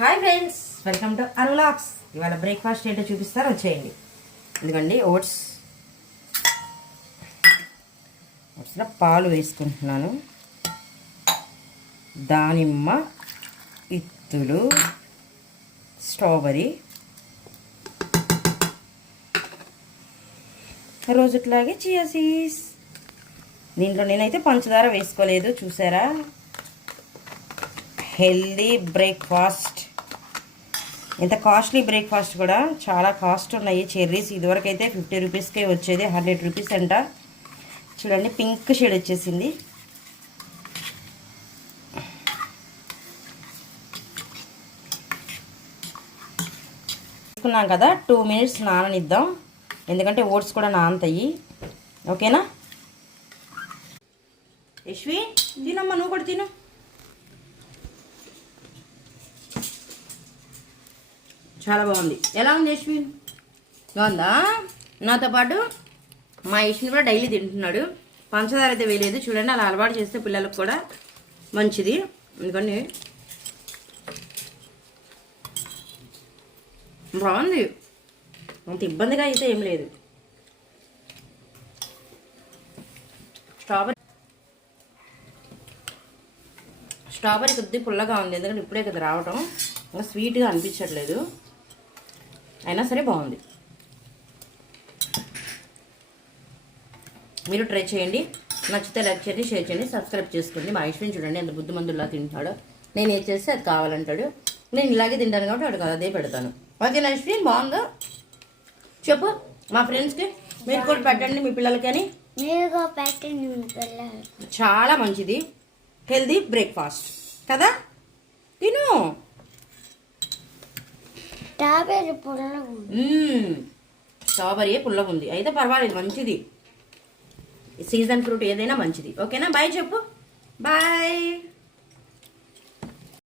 Hi friends, welcome to unlocks. ఇవాళ breakfast ఏంటో చూపిస్తారు, వచ్చేయండి. ఎందుకండి ఓట్స్లో పాలు వేసుకుంటున్నాను, దానిమ్మ ఇత్తులు, స్ట్రాబెరీ, రోజుట్లాగే చియా సీడ్స్. దీంట్లో నేనైతే పంచదార వేసుకోలేదు, చూసారా. Healthy breakfast. ఇంత కాస్ట్లీ బ్రేక్ఫాస్ట్ కూడా చాలా కాస్ట్ ఉన్నాయి. చెర్రీస్ ఇదివరకు అయితే 50 రూపీస్కే వచ్చేది, 100 రూపీస్ అంట. చూడండి, పింక్ షేడ్ వచ్చేసింది. తీసుకున్నాం కదా, 2 మినిట్స్ నాననిద్దాం, ఎందుకంటే ఓట్స్ కూడా నానతాయి. ఓకేనా యశ్వి, తినమ్మా, నువ్వు కూడా తిను. చాలా బాగుంది. ఎలా ఉంది యశ్వి? బాగుందా? నాతో పాటు మా యశ్విని కూడా డైలీ తింటున్నాడు. పంచదార అయితే వేయలేదు. చూడండి, అలా అలవాటు చేస్తే పిల్లలకు కూడా మంచిది. ఎందుకంటే బాగుంది, అంత ఇబ్బందిగా అయితే ఏం లేదు. స్ట్రాబెరీ కొద్దిగా పుల్లగా ఉంది, ఎందుకంటే ఇప్పుడే కదా రావటం, ఇంకా స్వీట్గా అనిపించట్లేదు. అయినా సరే బాగుంది. మీరు ట్రై చేయండి. నచ్చితే లైక్ చేయండి, షేర్ చేయండి, సబ్స్క్రైబ్ చేసుకోండి. మా ఐశ్వర్యం చూడండి ఎంత బుద్ధిమంతుల్లా తింటాడో. నేను ఏది చేస్తే అది కావాలంటాడు. నేను ఇలాగే తింటాను కాబట్టి వాడికి అదే పెడతాను. ఓకే ఐశ్వర్యం, బాగుందో చెప్పు మా ఫ్రెండ్స్కి. మీరు కూడా పెట్టండి మీ పిల్లలకని. చాలా మంచిది, హెల్దీ బ్రేక్ఫాస్ట్ కదా. తిను. స్ట్రాబెరీ పుల్లగా ఉంది, అయితే పర్వాలేదు, మంచిది. సీజన్ ఫ్రూట్ ఏదైనా మంచిది. ఓకేనా, బాయ్ చెప్పు. బాయ్.